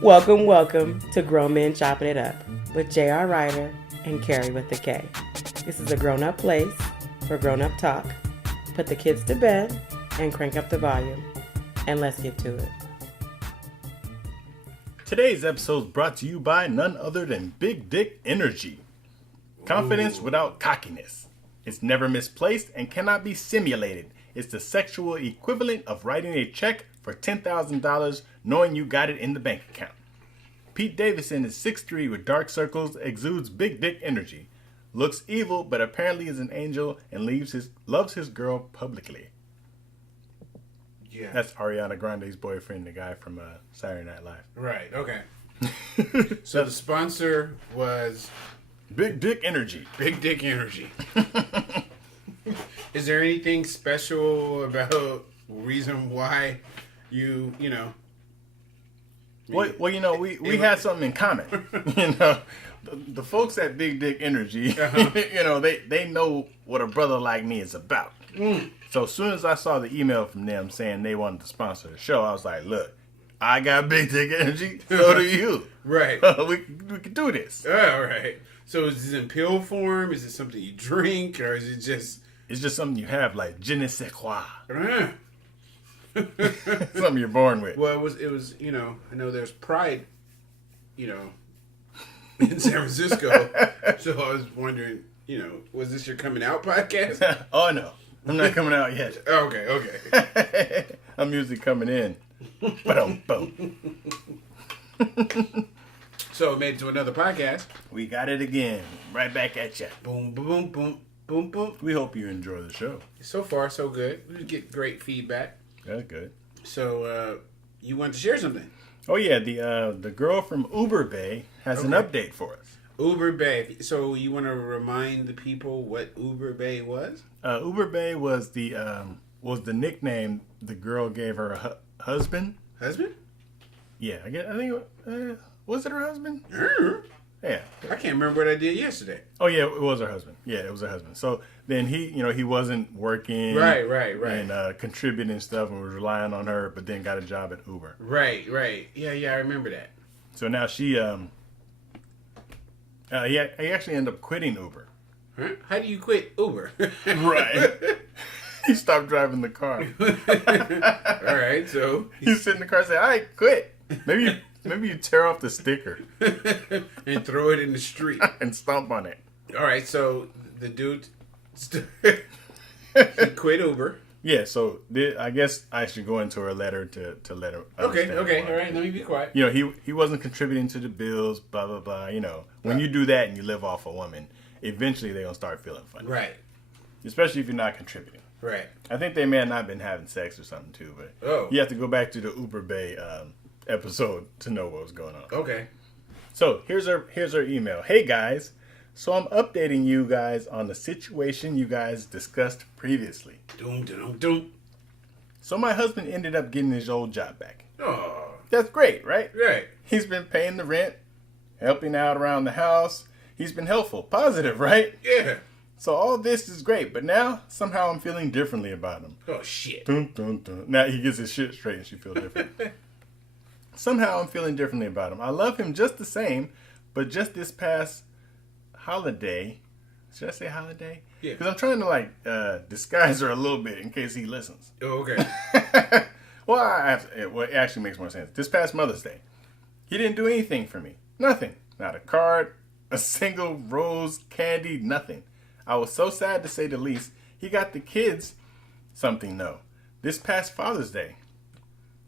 Welcome to Grown Men Chopping It Up with J.R. Ryder and Kerry with the K. This is a grown-up place for grown-up talk. Put the kids to bed and crank up the volume. And let's get to it. Today's episode is brought to you by none other than Big Dick Energy. Confidence without cockiness. It's never misplaced and cannot be simulated. It's the sexual equivalent of writing a check for $10,000 knowing you got it in the bank account. Pete Davidson is 6'3" with dark circles, exudes big dick energy. Looks evil, but apparently is an angel and loves his girl publicly. Yeah. That's Ariana Grande's boyfriend, the guy from Saturday Night Live. Right, okay. So the sponsor was Big Dick Energy. Big Dick Energy. Is there anything special about reason why you know? Well, we had something in common. The folks at Big Dick Energy, they know what a brother like me is about. So as soon as I saw the email from them saying they wanted to sponsor the show, I was like, look, I got Big Dick Energy, so do you. Right. we can do this. All right. So is this in pill form? Is it something you drink? Or is it just... It's just something you have, like je ne sais quoi. Uh, Something you're born with. well, it was, I know there's Pride, in San Francisco. So I was wondering, was this your coming out podcast? Oh, no. I'm not coming out yet. Okay. I'm usually coming in. Boom. So it made it to another podcast. We got it again. Right back at you. Boom, boom, boom, boom, boom. We hope you enjoy the show. So far, so good. We get great feedback. That's good. So you want to share something? Oh, yeah. The girl from Uber Bay has an update for us. Uber Bay. So you want to remind the people what Uber Bay was? Uber Bay was the nickname the girl gave her husband. Husband? Yeah, I think was it her husband? Yeah. I can't remember what I did yesterday. Oh yeah, it was her husband. Yeah, it was her husband. So then he wasn't working, Right, and contributing stuff and was relying on her, but then got a job at Uber. Right. Yeah, I remember that. So now she he actually ended up quitting Uber. Huh? How do you quit Uber? Right. He stopped driving the car. All right, so He sit in the car and say, "All right, quit. Maybe you tear off the sticker and throw it in the street and stomp on it." All right, so the dude he quit Uber. Yeah, so I guess I should go into her letter to let her. Okay, all understand why. right. Let me be quiet. He wasn't contributing to the bills. Blah blah blah. When you do that and you live off a woman, eventually they're gonna start feeling funny. Right. Especially if you're not contributing. Right. I think they may have not been having sex or something too, but you have to go back to the Uber Bay episode to know what was going on. Okay. So here's her email. Hey guys, so I'm updating you guys on the situation you guys discussed previously. Doom. So my husband ended up getting his old job back. Oh. That's great, right? Right. He's been paying the rent, helping out around the house. He's been helpful, positive, right? Yeah. So all this is great, but now somehow I'm feeling differently about him. Oh shit. Dun, dun, dun. Now he gets his shit straight and she feels different. Somehow I'm feeling differently about him. I love him just the same, but just this past holiday, should I say holiday? Yeah. Because I'm trying to disguise her a little bit in case he listens. Oh, okay. Well, it actually makes more sense. This past Mother's Day, he didn't do anything for me. Nothing. Not a card, a single rose, candy, nothing. I was so sad to say the least. He got the kids something though. This past Father's Day,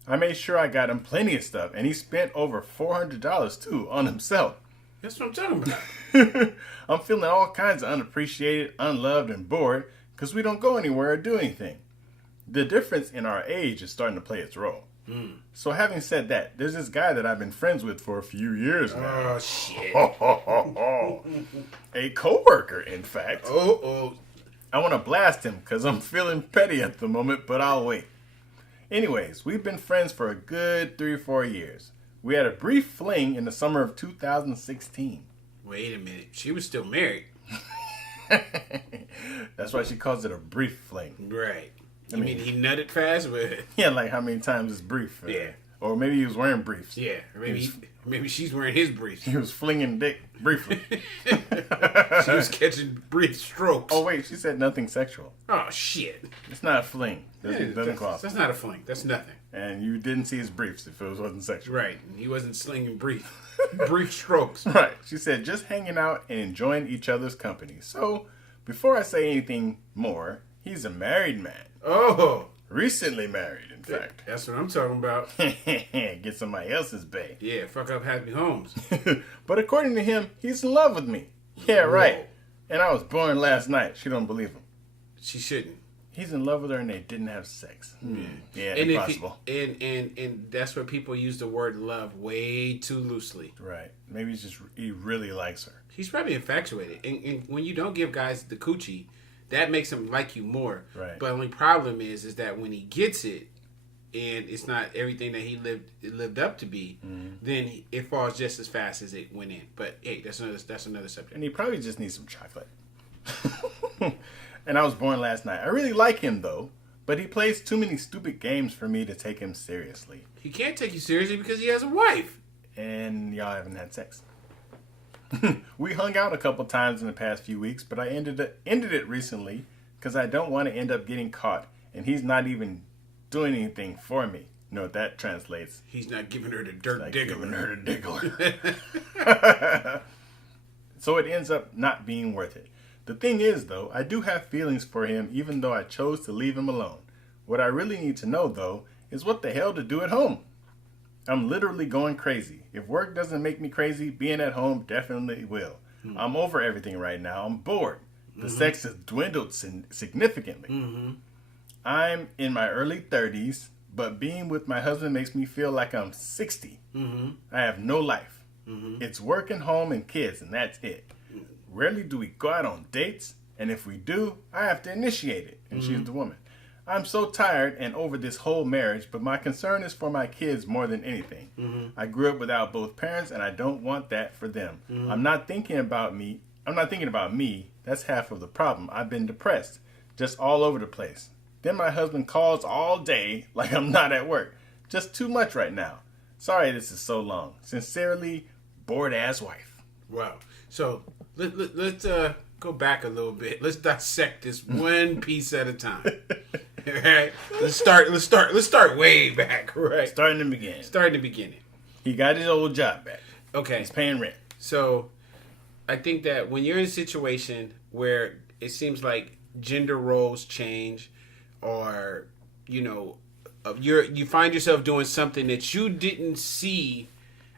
I made sure I got him plenty of stuff, and he spent over $400 too on himself. That's what I'm talking about. I'm feeling all kinds of unappreciated, unloved, and bored because we don't go anywhere or do anything. The difference in our age is starting to play its role. So having said that, there's this guy that I've been friends with for a few years now. Oh shit. A coworker, in fact. Oh. I want to blast him because I'm feeling petty at the moment, but I'll wait. Anyways, we've been friends for a good 3 or 4 years. We had a brief fling in the summer of 2016. Wait a minute. She was still married. That's why she calls it a brief fling. Right. I mean, he nutted fast, but... Yeah, like how many times is brief? Yeah. Or maybe he was wearing briefs. Yeah, or maybe she's wearing his briefs. He was flinging dick briefly. She was catching brief strokes. Oh, wait, she said nothing sexual. Oh, shit. It's not a fling. Doesn't qualify. That's not a fling. That's nothing. And you didn't see his briefs if it wasn't sexual. Right. He wasn't slinging brief strokes. Right. She said, just hanging out and enjoying each other's company. So, before I say anything more, he's a married man. Oh. Recently married, in fact. That's what I'm talking about. Get somebody else's bae. Yeah, fuck up Happy Homes. But according to him, he's in love with me. Yeah, right. And I was born last night. She don't believe him. She shouldn't. He's in love with her and they didn't have sex. Yeah, and impossible. And that's where people use the word love way too loosely. Right. Maybe he really likes her. He's probably infatuated. And when you don't give guys the coochie, that makes him like you more. Right. But the only problem is that when he gets it, and it's not everything that he lived up to be, then it falls just as fast as it went in. But hey, that's another subject. And he probably just needs some chocolate. And I was born last night. I really like him though, but he plays too many stupid games for me to take him seriously. He can't take you seriously because he has a wife. And y'all haven't had sex. We hung out a couple times in the past few weeks, but I ended it recently because I don't want to end up getting caught, and he's not even doing anything for me. You know what that translates? He's not giving her the dirt Like diggler. giving her the diggler. So it ends up not being worth it. The thing is, though, I do have feelings for him even though I chose to leave him alone. What I really need to know, though, is what the hell to do at home. I'm literally going crazy. If work doesn't make me crazy, being at home definitely will. I'm over everything right now. I'm bored. The sex has dwindled significantly. I'm in my early 30s, but being with my husband makes me feel like I'm 60. I have no life. It's work and home and kids, and that's it. Rarely do we go out on dates, and if we do, I have to initiate it, and she's the woman. I'm so tired and over this whole marriage, but my concern is for my kids more than anything. I grew up without both parents, and I don't want that for them. I'm not thinking about me. That's half of the problem. I've been depressed, just all over the place. Then my husband calls all day like I'm not at work. Just too much right now. Sorry this is so long. Sincerely, bored-ass wife. Wow. So let's go back a little bit. Let's dissect this one piece at a time. All right. Let's start way back. Right. Starting in the beginning. He got his old job back. Okay. He's paying rent. So I think that when you're in a situation where it seems like gender roles change, or you find yourself doing something that you didn't see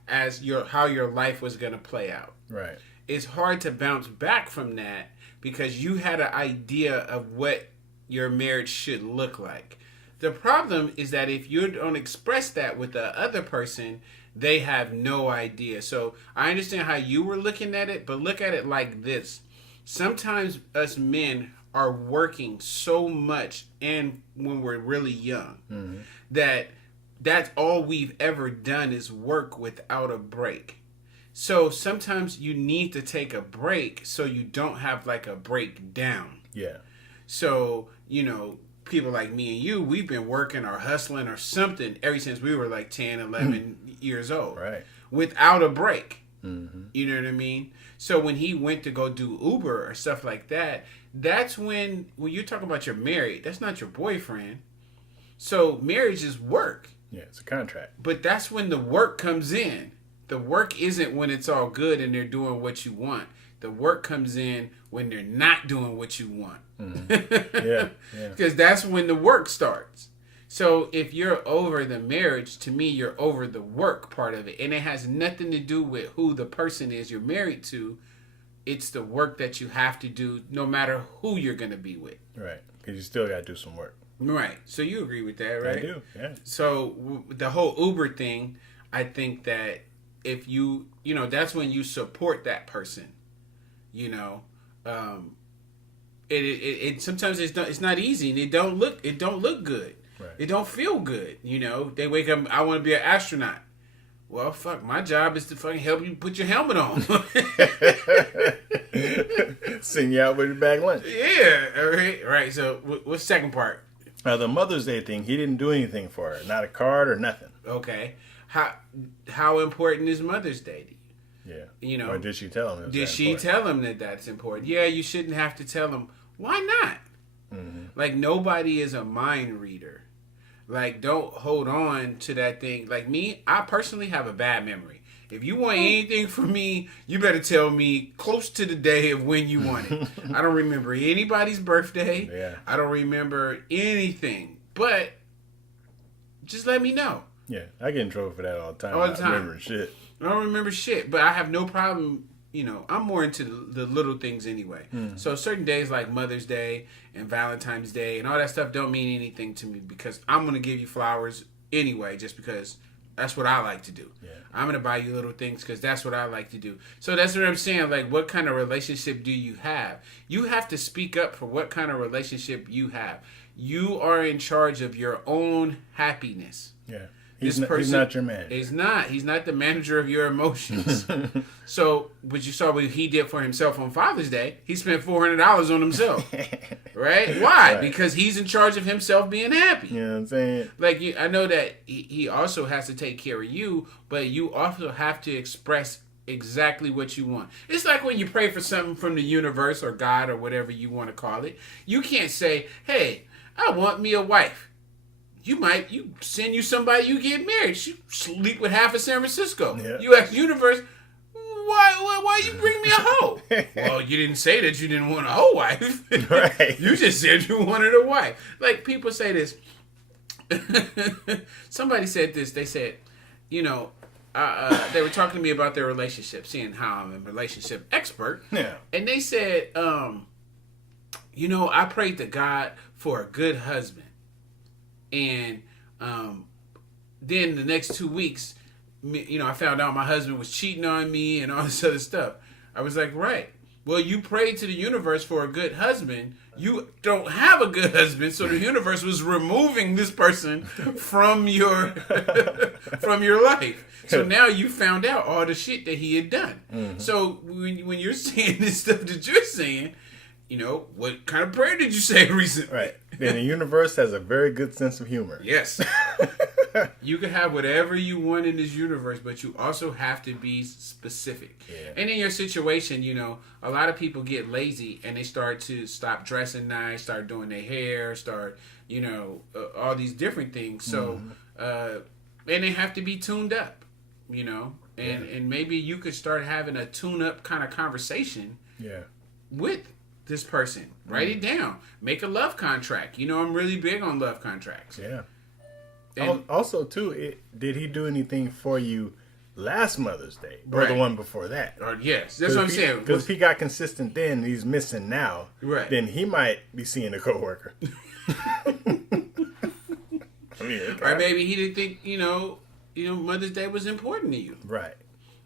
as how your life was going to play out. Right. It's hard to bounce back from that because you had an idea of what your marriage should look like. The problem is that if you don't express that with the other person, they have no idea. So I understand how you were looking at it, but look at it like this. Sometimes us men are working so much, and when we're really young, that's all we've ever done is work without a break. So sometimes you need to take a break so you don't have like a breakdown. Yeah. So, people like me and you, we've been working or hustling or something ever since we were like 10, 11 years old. Right. Without a break. You know what I mean? So when he went to go do Uber or stuff like that, that's when you're talking about you're married, that's not your boyfriend. So marriage is work. Yeah, it's a contract. But that's when the work comes in. The work isn't when it's all good and they're doing what you want. The work comes in when they're not doing what you want. Yeah. Because that's when the work starts. So if you're over the marriage, to me, you're over the work part of it. And it has nothing to do with who the person is you're married to. It's the work that you have to do no matter who you're going to be with. Right. Because you still got to do some work. Right. So you agree with that, right? I do, yeah. So the whole Uber thing, I think that if that's when you support that person, it sometimes it's not easy and it don't look good. Right. It don't feel good. They wake up, I want to be an astronaut. Well, fuck, my job is to fucking help you put your helmet on. Send you out with your bag lunch. Yeah, all right. Right. So what's the second part? The Mother's Day thing, he didn't do anything for her. Not a card or nothing. Okay. How important is Mother's Day to you? Yeah. You know, or did she tell him? Did she tell him that that's important? Yeah, you shouldn't have to tell him. Why not? Mm-hmm. Like, nobody is a mind reader. Like, don't hold on to that thing. Like me, I personally have a bad memory. If you want anything from me, you better tell me close to the day of when you want it. I don't remember anybody's birthday. Yeah. I don't remember anything. But just let me know. Yeah, I get in trouble for that all the time. All the time. I remember shit. I don't remember shit, but I have no problem. You know, I'm more into the little things anyway. So certain days like Mother's Day and Valentine's Day and all that stuff don't mean anything to me because I'm going to give you flowers anyway just because that's what I like to do. Yeah. I'm going to buy you little things because that's what I like to do. So that's what I'm saying. Like, what kind of relationship do you have? You have to speak up for what kind of relationship you have. You are in charge of your own happiness. Yeah. He's He's not your man. He's not. He's not the manager of your emotions. So, what you saw what he did for himself on Father's Day, he spent $400 on himself. Right? Why? Right. Because he's in charge of himself being happy. You know what I'm saying? Like, I know that he also has to take care of you, but you also have to express exactly what you want. It's like when you pray for something from the universe or God or whatever you want to call it. You can't say, hey, I want me a wife. You send you somebody, you get married. She sleep with half of San Francisco. Yeah. You ask the universe, why you bring me a hoe? Well, you didn't say that you didn't want a hoe wife. Right. You just said you wanted a wife. Like, people say this. Somebody said this. They said, you know, they were talking to me about their relationship, seeing how I'm a relationship expert. Yeah. And they said, you know, I prayed to God for a good husband. And then the next 2 weeks, you know, I found out my husband was cheating on me and all this other stuff. I was like, right. Well, you prayed to the universe for a good husband. You don't have a good husband, so the universe was removing this person from your from your life. So now you found out all the shit that he had done. Mm-hmm. So when you're saying this stuff that you're saying, you know, what kind of prayer did you say recently? Right. Then the universe has a very good sense of humor. Yes. You can have whatever you want in this universe, but you also have to be specific. Yeah. And in your situation, you know, a lot of people get lazy and they start to stop dressing nice, start doing their hair, start, you know, all these different things. So, and they have to be tuned up, you know, and maybe you could start having a tune-up kind of conversation with this person. Write it down. Make a love contract. You know, I'm really big on love contracts. Yeah. And also, too, did he do anything for you last Mother's Day or the one before that? Or yes, that's what I'm saying. Because if he got consistent then, and he's missing now. Right. Then he might be seeing a coworker. Or maybe he didn't think you know Mother's Day was important to you. Right.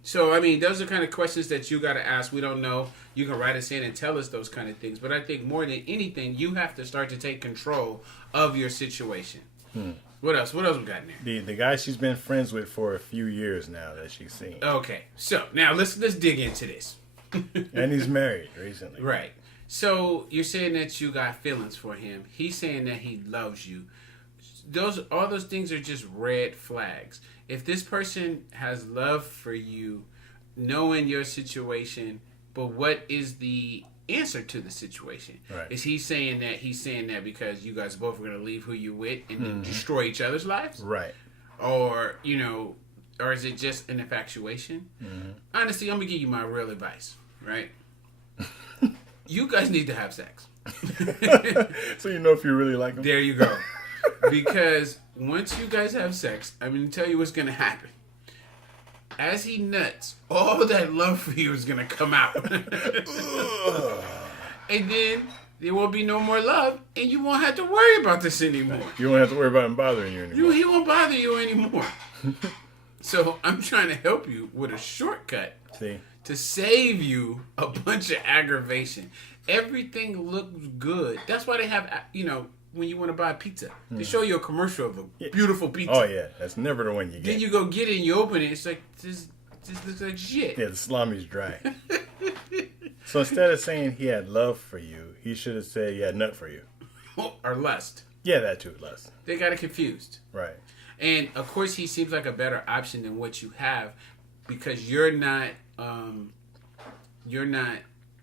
So I mean, those are kind of questions that you got to ask. We don't know. You can write us in and tell us those kind of things. But I think more than anything, you have to start to take control of your situation. What else? What else we got in there? The guy she's been friends with for a few years now that she's seen. Okay, so now let's dig into this. And he's married recently. Right. So you're saying that you got feelings for him. He's saying that he loves you. All those things are just red flags. If this person has love for you, knowing your situation, but what is the answer to the situation? Right. Is he saying that because you guys both are going to leave who you with and destroy each other's lives? Right. Or, you know, or is it just an infatuation? Honestly, I'm going to give you my real advice, right? You guys need to have sex. So you know if you really like him. There you go. Because once you guys have sex, I'm going to tell you what's going to happen. As he nuts, all that love for you is going to come out. And then there won't be no more love, and you won't have to worry about this anymore. You won't have to worry about him bothering you anymore. He won't bother you anymore. So I'm trying to help you with a shortcut. See? To save you a bunch of aggravation. Everything looks good. That's why they have, you know, when you want to buy pizza, they show you a commercial of a beautiful pizza. Oh, yeah. That's never the one you get. Then you go get it and you open it. It's like, this looks like shit. Yeah, the salami's dry. So instead of saying he had love for you, he should have said he had nut for you. Or lust. Yeah, that too, lust. They got it confused. Right. And of course, he seems like a better option than what you have because you're not.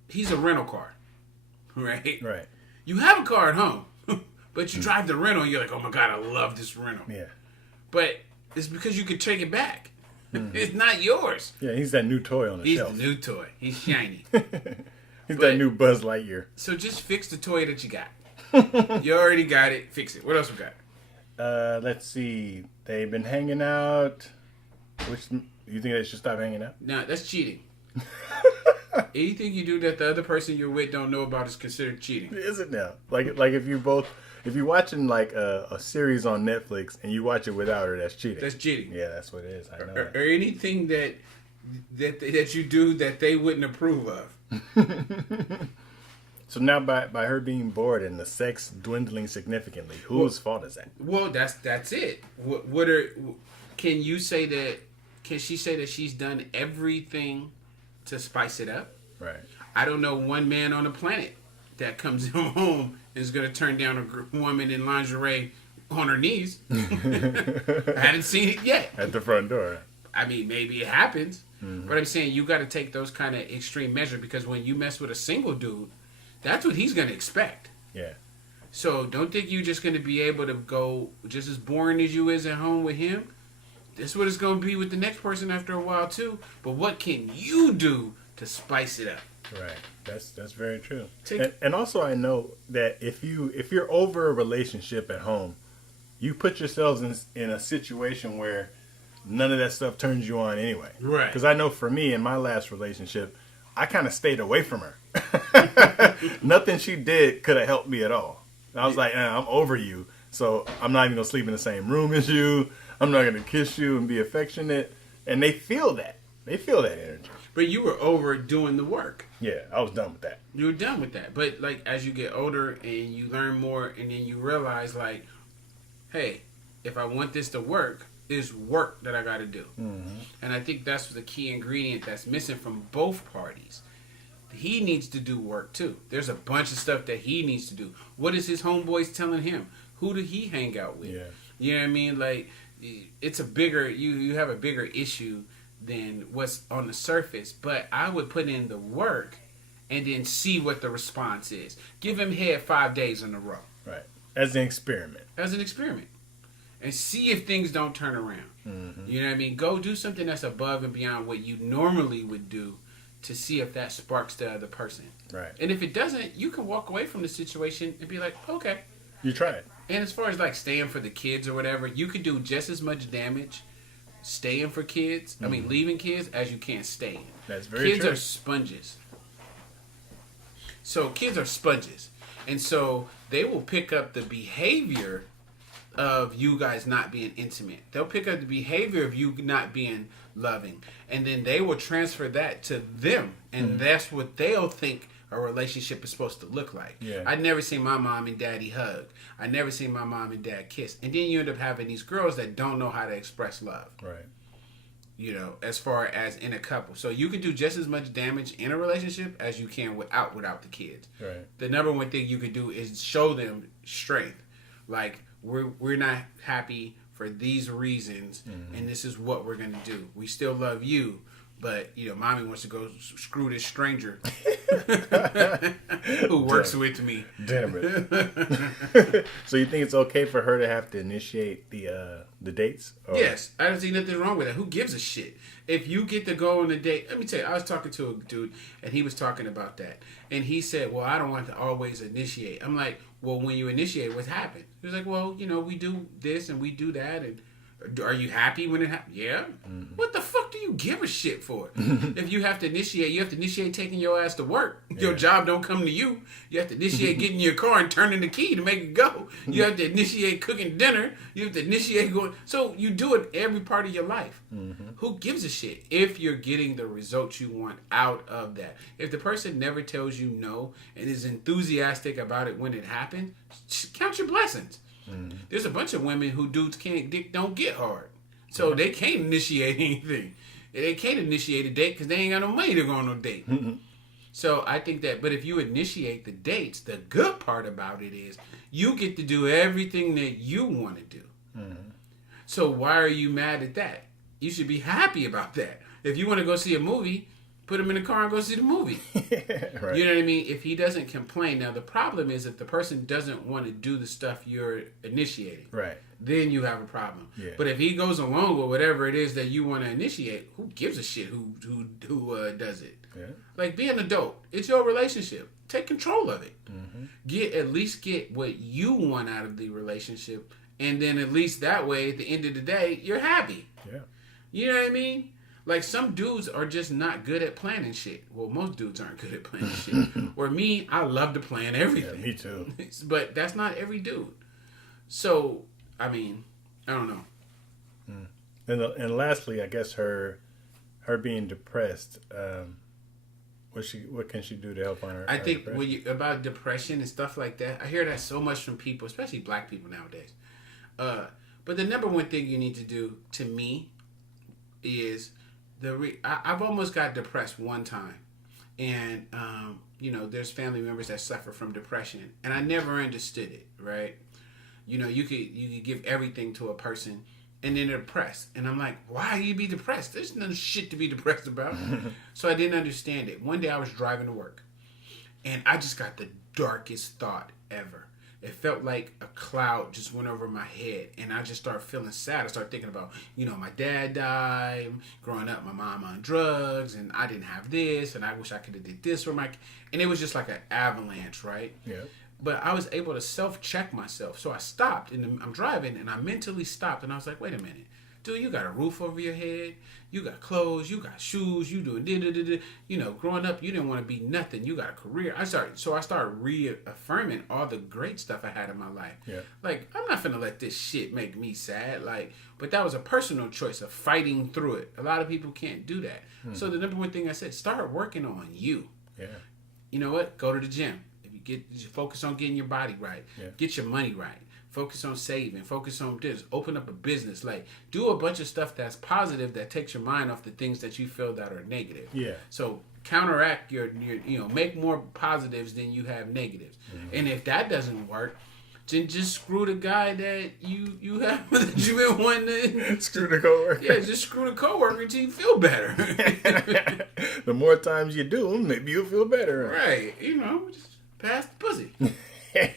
He's a rental car, right? Right. You have a car at home, but you drive the rental. And you're like, oh my god, I love this rental. Yeah. But it's because you could take it back. It's not yours. Yeah, he's that new toy on the shelf. He's the new toy. He's shiny. He's that new Buzz Lightyear. So just fix the toy that you got. You already got it. Fix it. What else we got? Let's see. They've been hanging out. Which you think they should stop hanging out? No, that's cheating. Anything you do that the other person you're with don't know about is considered cheating. Is it now? Like if you're watching like a series on Netflix and you watch it without her, that's cheating. That's cheating. Yeah, that's what it is. I know. Or anything that you do that they wouldn't approve of. So now by her being bored and the sex dwindling significantly, whose fault is that? Well, that's it. Can you say that? Can she say that she's done everything to spice it up? Right. I don't know one man on the planet that comes home and is going to turn down a woman in lingerie on her knees. I haven't seen it yet. At the front door. I mean, maybe it happens. But I'm saying you got to take those kind of extreme measures because when you mess with a single dude, that's what he's going to expect. Yeah. So don't think you're just going to be able to go just as boring as you is at home with him. This is what it's going to be with the next person after a while too. But what can you do to spice it up? Right. That's very true. And also I know that if you're over a relationship at home, you put yourselves in a situation where none of that stuff turns you on anyway. Right. Because I know for me in my last relationship, I kind of stayed away from her. Nothing she did could have helped me at all. I was like, I'm over you, so I'm not even going to sleep in the same room as you. I'm not going to kiss you and be affectionate. And they feel that. They feel that energy. But you were over doing the work. Yeah, I was done with that. You were done with that. But like as you get older and you learn more and then you realize like, hey, if I want this to work, there's work that I got to do. Mm-hmm. And I think that's the key ingredient that's missing from both parties. He needs to do work too. There's a bunch of stuff that he needs to do. What is his homeboys telling him? Who did he hang out with? Yeah. You know what I mean? Like, it's a bigger, you have a bigger issue than what's on the surface. But I would put in the work and then see what the response is. Give him head 5 days in a row. Right. As an experiment. As an experiment. And see if things don't turn around. Mm-hmm. You know what I mean? Go do something that's above and beyond what you normally would do to see if that sparks the other person. Right. And if it doesn't, you can walk away from the situation and be like, okay. You try it. And as far as like staying for the kids or whatever, you could do just as much damage staying for kids, leaving kids, as you can staying. That's very true. Kids are sponges. So kids are sponges. And so they will pick up the behavior of you guys not being intimate. They'll pick up the behavior of you not being loving. And then they will transfer that to them. And that's what they'll think a relationship is supposed to look like. Yeah. I never seen my mom and daddy hug. I never seen my mom and dad kiss. And then you end up having these girls that don't know how to express love. Right. You know, as far as in a couple. So you can do just as much damage in a relationship as you can without the kids. Right. The number one thing you could do is show them strength. Like, we're not happy for these reasons, and this is what we're going to do. We still love you, but, you know, mommy wants to go screw this stranger who works with me. Damn it. So you think it's okay for her to have to initiate the dates? Or? Yes. I don't see nothing wrong with that. Who gives a shit? If you get to go on a date, let me tell you, I was talking to a dude, and he was talking about that. And he said, well, I don't want to always initiate. I'm like, well, when you initiate, what's happened? He was like, well, you know, we do this and we do that, and are you happy when it happens? Yeah. Mm-hmm. What the fuck do you give a shit for? If you have to initiate taking your ass to work. Yeah. Your job don't come to you. You have to initiate getting in your car and turning the key to make it go. You have to initiate cooking dinner. You have to initiate going. So you do it every part of your life. Mm-hmm. Who gives a shit if you're getting the results you want out of that? If the person never tells you no and is enthusiastic about it when it happens, count your blessings. Mm-hmm. There's a bunch of women who dudes don't get hard. So they can't initiate anything. They can't initiate a date because they ain't got no money to go on no date. Mm-hmm. So I think that, but if you initiate the dates, the good part about it is you get to do everything that you want to do. Mm-hmm. So why are you mad at that? You should be happy about that. If you want to go see a movie, put him in the car and go see the movie. Right. You know what I mean? If he doesn't complain. Now, the problem is if the person doesn't want to do the stuff you're initiating. Right. Then you have a problem. Yeah. But if he goes along with whatever it is that you want to initiate, who gives a shit who does it? Yeah. Like, be an adult. It's your relationship. Take control of it. Mm-hmm. At least get what you want out of the relationship, and then at least that way, at the end of the day, you're happy. Yeah. You know what I mean? Like, some dudes are just not good at planning shit. Well, most dudes aren't good at planning shit. Or me, I love to plan everything. Yeah, me too. But that's not every dude. So, I mean, I don't know. And lastly, I guess her being depressed. What can she do to help on her? I think depression? about depression and stuff like that, I hear that so much from people, especially black people nowadays. But the number one thing you need to do, to me, is I've almost got depressed one time, and there's family members that suffer from depression, and I never understood it. Right? You could give everything to a person, and then they're depressed, and I'm like, why you be depressed? There's no shit to be depressed about. So I didn't understand it. One day I was driving to work, and I just got the darkest thought ever. It felt like a cloud just went over my head, and I just started feeling sad. I started thinking about, my dad died. Growing up, my mom on drugs, and I didn't have this, and I wish I could have did this for my... And it was just like an avalanche, right? Yeah. But I was able to self-check myself. So I stopped, and I'm driving, and I mentally stopped, and I was like, wait a minute. Dude, you got a roof over your head. You got clothes. You got shoes. You doing da-da-da-da. Growing up, you didn't want to be nothing. You got a career. I started reaffirming all the great stuff I had in my life. Yeah. Like, I'm not finna let this shit make me sad. Like, but that was a personal choice of fighting through it. A lot of people can't do that. So the number one thing I said, start working on you. Yeah. You know what? Go to the gym. If you focus on getting your body right. Yeah. Get your money right. Focus on saving. Focus on this. Open up a business. Like, do a bunch of stuff that's positive that takes your mind off the things that you feel that are negative. Yeah. So counteract your make more positives than you have negatives. And if that doesn't work, then just screw the guy that you have that you've been wanting to... Screw the coworker. Yeah, just screw the coworker until you feel better. The more times you do them, maybe you'll feel better. Right. Just pass the pussy.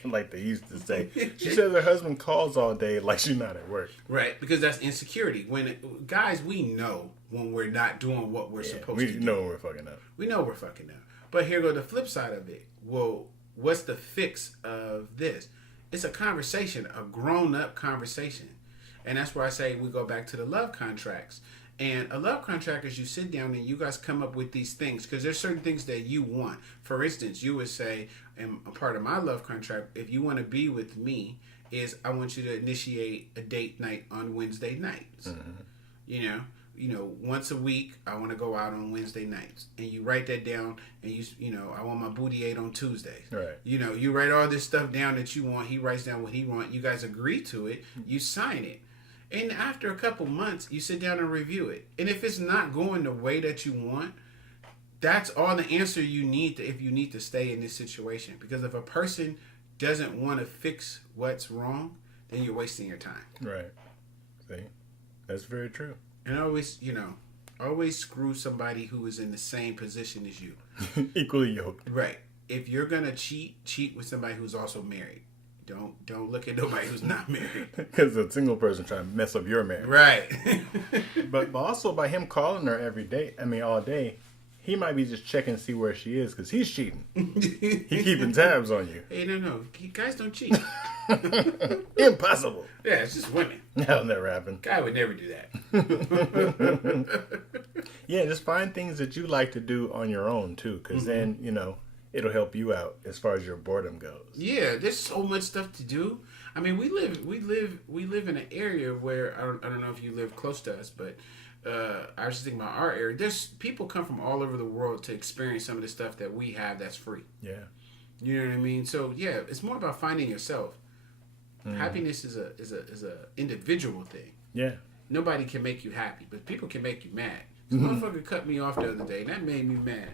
Like they used to say. She says her husband calls all day like she's not at work. Right, because that's insecurity. Guys, we know when we're not doing what we're supposed to do. We know when we're fucking up. We know we're fucking up. But here go the flip side of it. Well, what's the fix of this? It's a conversation, a grown-up conversation. And that's where I say we go back to the love contracts. And a love contract is you sit down and you guys come up with these things because there's certain things that you want. For instance, you would say, and a part of my love contract, if you want to be with me, is I want you to initiate a date night on Wednesday nights. Once a week, I want to go out on Wednesday nights. And you write that down, and I want my booty ate on Tuesdays. Right. You write all this stuff down that you want. He writes down what he wants. You guys agree to it. You sign it. And after a couple months, you sit down and review it. And if it's not going the way that you want, that's all the answer you need if you need to stay in this situation. Because if a person doesn't want to fix what's wrong, then you're wasting your time. Right. See? That's very true. And always screw somebody who is in the same position as you. Equally yoked. Right. If you're going to cheat with somebody who's also married. Don't look at nobody who's not married. Because a single person trying to mess up your marriage. Right. but also by him calling her all day, he might be just checking to see where she is because he's cheating. He keeping tabs on you. Hey, no. Guys don't cheat. Impossible. Yeah, it's just women. That'll never happen. Guy would never do that. Yeah, just find things that you like to do on your own too, because then it'll help you out as far as your boredom goes. Yeah, there's so much stuff to do. I mean, we live in an area where I don't know if you live close to us, but I was just thinking about our area. There's people come from all over the world to experience some of the stuff that we have that's free. Yeah. You know what I mean? So yeah, it's more about finding yourself. Happiness is a individual thing. Yeah. Nobody can make you happy, but people can make you mad. This motherfucker cut me off the other day, and that made me mad.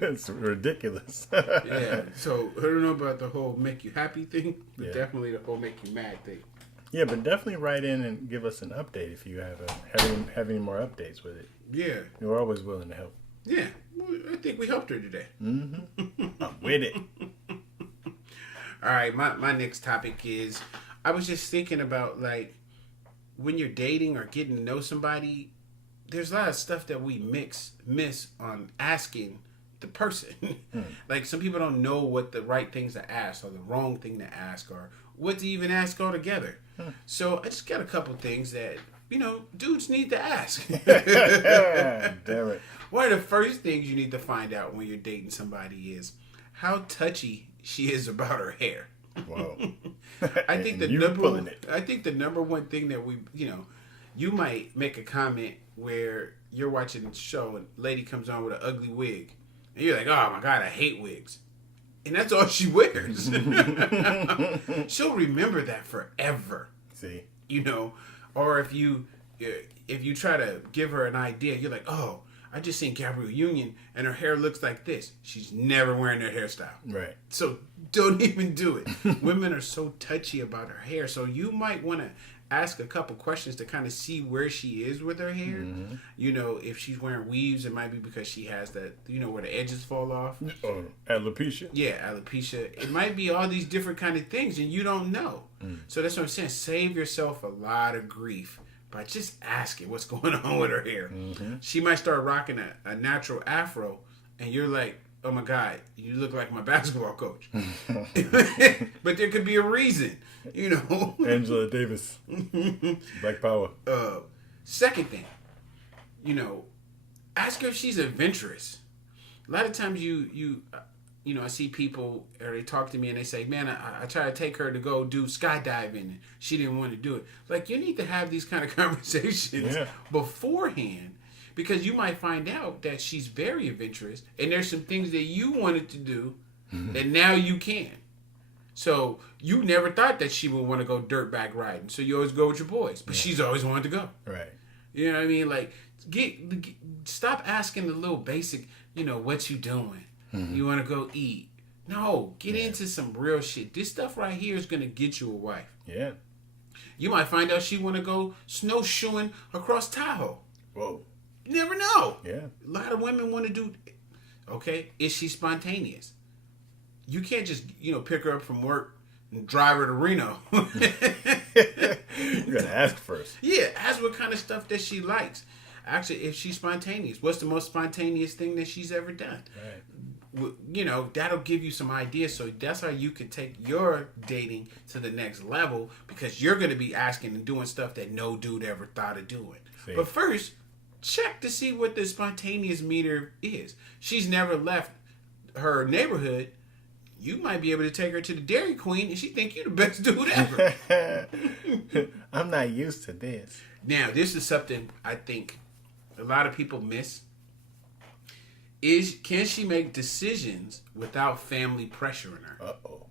That's ridiculous. Yeah. So I don't know about the whole make you happy thing, but Yeah. definitely the whole make you mad thing. Yeah, but definitely write in and give us an update if you have any more updates with it. Yeah. We're always willing to help. Yeah. Well, I think we helped her today. Mm-hmm. I'm with it. All right. My next topic is, I was just thinking about, like, when you're dating or getting to know somebody, there's a lot of stuff that we miss on asking the person. Like, some people don't know what the right things to ask or the wrong thing to ask or what to even ask altogether. So I just got a couple things that, dudes need to ask. Damn it. One of the first things you need to find out when you're dating somebody is how touchy she is about her hair. Whoa. I think the number one thing that you might make a comment where you're watching a show and lady comes on with an ugly wig and you're like, oh my God, I hate wigs. And that's all she wears. She'll remember that forever. See? Or if you try to give her an idea, you're like, oh, I just seen Gabrielle Union and her hair looks like this. She's never wearing her hairstyle. Right. So don't even do it. Women are so touchy about her hair. So you might want to ask a couple questions to kind of see where she is with her hair. Mm-hmm. If she's wearing weaves, it might be because she has that, where the edges fall off. Or alopecia. Yeah, alopecia. It might be all these different kind of things and you don't know. So that's what I'm saying. Save yourself a lot of grief by just asking what's going on with her hair. Mm-hmm. She might start rocking a natural afro and you're like, oh my God, you look like my basketball coach. But there could be a reason, Angela Davis. Black Power. Second thing, ask her if she's adventurous. A lot of times I see people, or they talk to me and they say, man, I try to take her to go do skydiving and she didn't want to do it. Like, you need to have these kind of conversations beforehand, because you might find out that she's very adventurous and there's some things that you wanted to do that now you can. So you never thought that she would want to go dirtbag riding. So you always go with your boys, but she's always wanted to go. Right. You know what I mean? Like, stop asking the little basic, what you doing? You want to go eat? No, get into some real shit. This stuff right here is going to get you a wife. Yeah. You might find out she want to go snowshoeing across Tahoe. Whoa. You never know. Yeah. A lot of women want to do. Okay, is she spontaneous? You can't just pick her up from work and drive her to Reno. You gotta ask first. Yeah, ask what kind of stuff that she likes. Actually, if she's spontaneous, what's the most spontaneous thing that she's ever done? Right. That'll give you some ideas. So that's how you can take your dating to the next level, because you're going to be asking and doing stuff that no dude ever thought of doing. See. But first, check to see what the spontaneous meter is. She's never left her neighborhood. You might be able to take her to the Dairy Queen and she think you're the best dude ever. I'm not used to this. Now, this is something I think a lot of people miss. Can she make decisions without family pressuring her? Uh-oh.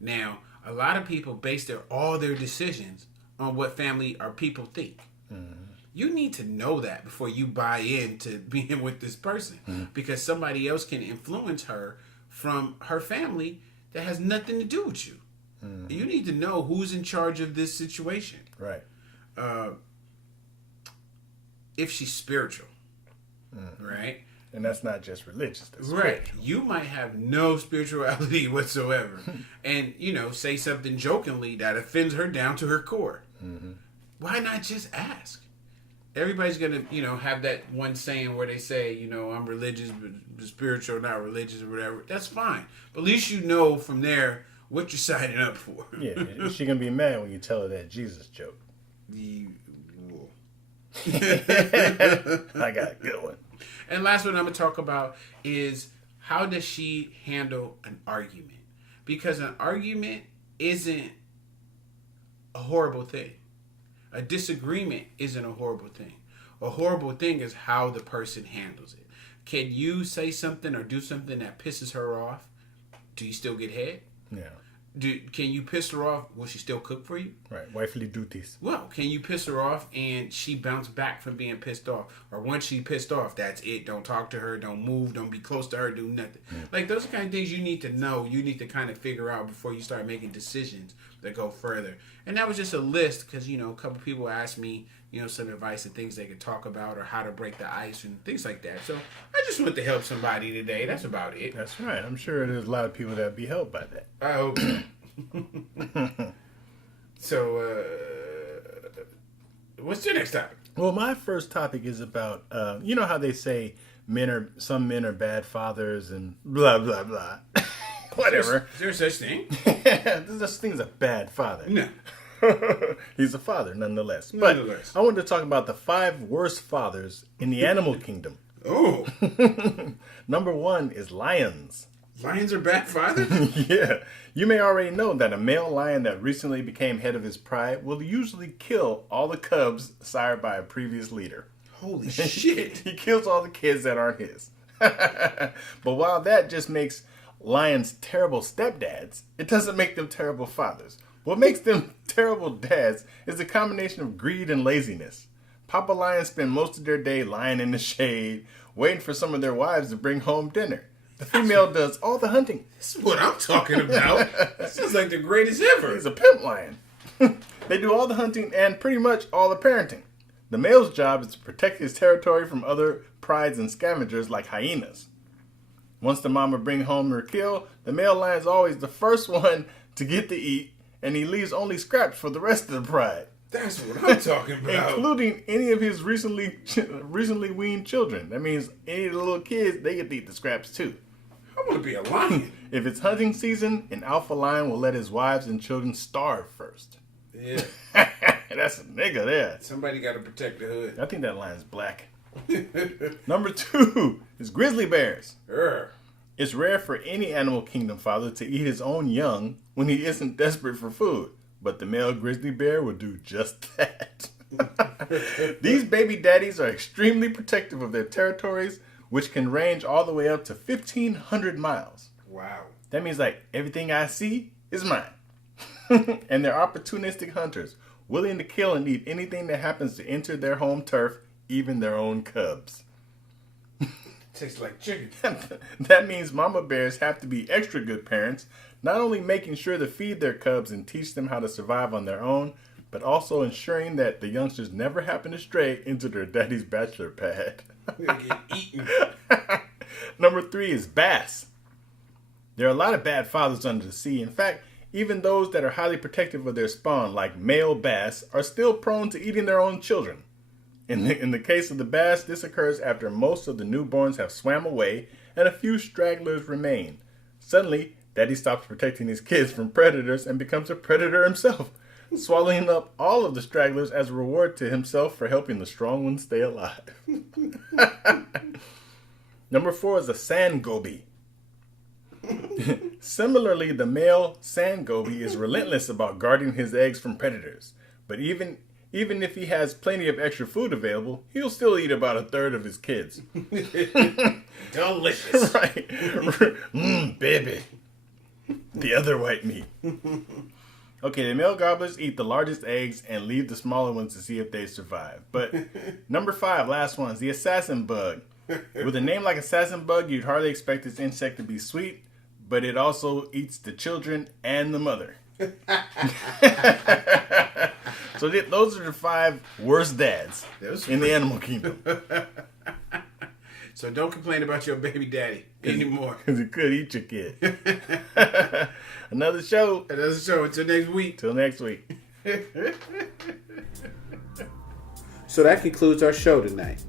Now, a lot of people base all their decisions on what family or people think. Mm-hmm. You need to know that before you buy into being with this person, because somebody else can influence her from her family that has nothing to do with you. Mm-hmm. You need to know who's in charge of this situation. Right. If she's spiritual, right? And that's not just religious. That's right. Spiritual. You might have no spirituality whatsoever. And, say something jokingly that offends her down to her core. Mm-hmm. Why not just ask? Everybody's going to, have that one saying where they say, I'm religious, but spiritual, not religious, or whatever. That's fine. But at least you know from there what you're signing up for. Yeah. Is she going to be mad when you tell her that Jesus joke? I got a good one. And last one I'm going to talk about is, how does she handle an argument? Because an argument isn't a horrible thing. A disagreement isn't a horrible thing. A horrible thing is how the person handles it. Can you say something or do something that pisses her off? Do you still get head? Yeah. Can you piss her off? Will she still cook for you? Right, wifely duties. Well, can you piss her off and she bounce back from being pissed off? Or once she pissed off, that's it. Don't talk to her. Don't move. Don't be close to her. Do nothing. Like, those are the kind of things you need to know. You need to kind of figure out before you start making decisions that go further. And that was just a list because, a couple people asked me, some advice and things they could talk about or how to break the ice and things like that. So I just want to help somebody today. That's about it. That's right. I'm sure there's a lot of people that be helped by that. I hope so. So, what's your next topic? Well, my first topic is about, how they say some men are bad fathers and blah, blah, blah. Whatever. Is there such thing? There's such thing as a bad father. No. He's a father, nonetheless. But I wanted to talk about the 5 worst fathers in the animal kingdom. Oh. Number 1 is lions. Lions are bad fathers? Yeah. You may already know that a male lion that recently became head of his pride will usually kill all the cubs sired by a previous leader. Holy shit. He kills all the kids that aren't his. But while that just makes lions terrible stepdads, it doesn't make them terrible fathers. What makes them terrible dads is a combination of greed and laziness. Papa lions spend most of their day lying in the shade, waiting for some of their wives to bring home dinner. The female does all the hunting. This is what I'm talking about. This is like the greatest ever. He's a pimp lion. They do all the hunting and pretty much all the parenting. The male's job is to protect his territory from other prides and scavengers like hyenas. Once the mama bring home her kill, the male lion is always the first one to get to eat, and he leaves only scraps for the rest of the pride. That's what I'm talking about. Including any of his recently weaned children. That means any of the little kids, they get to eat the scraps too. I want to be a lion. If it's hunting season, an alpha lion will let his wives and children starve first. Yeah. That's a nigga there. Somebody got to protect the hood. I think that lion's black. Number 2 is grizzly bears. It's rare for any animal kingdom father to eat his own young when he isn't desperate for food. But the male grizzly bear will do just that. These baby daddies are extremely protective of their territories, which can range all the way up to 1,500 miles. Wow. That means like everything I see is mine. And they're opportunistic hunters, willing to kill and eat anything that happens to enter their home turf, even their own cubs. Tastes like chicken. That means mama bears have to be extra good parents, not only making sure to feed their cubs and teach them how to survive on their own, but also ensuring that the youngsters never happen to stray into their daddy's bachelor pad. They're gonna get eaten. Number 3 is bass. There are a lot of bad fathers under the sea. In fact, even those that are highly protective of their spawn, like male bass, are still prone to eating their own children. In the case of the bass, this occurs after most of the newborns have swam away and a few stragglers remain. Suddenly, daddy stops protecting his kids from predators and becomes a predator himself, swallowing up all of the stragglers as a reward to himself for helping the strong ones stay alive. Number 4 is a sand goby. Similarly, the male sand goby is relentless about guarding his eggs from predators. But even if he has plenty of extra food available, he'll still eat about a third of his kids. Delicious. Right. Baby. The other white meat. Okay, the male gobblers eat the largest eggs and leave the smaller ones to see if they survive. But number 5, last one, is the assassin bug. With a name like assassin bug, you'd hardly expect this insect to be sweet, but it also eats the children and the mother. So those are the 5 worst dads in the animal kingdom. So don't complain about your baby daddy anymore. Because he could eat your kid. Another show. Until next week. Till next week. So that concludes our show tonight.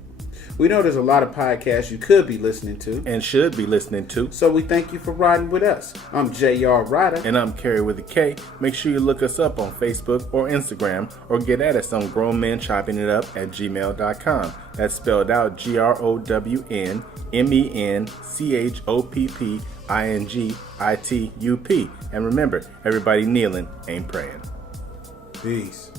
We know there's a lot of podcasts you could be listening to. And should be listening to. So we thank you for riding with us. I'm J.R. Ryder. And I'm Kerry with a K. Make sure you look us up on Facebook or Instagram, or get at us on grownmenchoppingitup@gmail.com. That's spelled out GROWNMENCHOPPINGITUP. And remember, everybody kneeling ain't praying. Peace.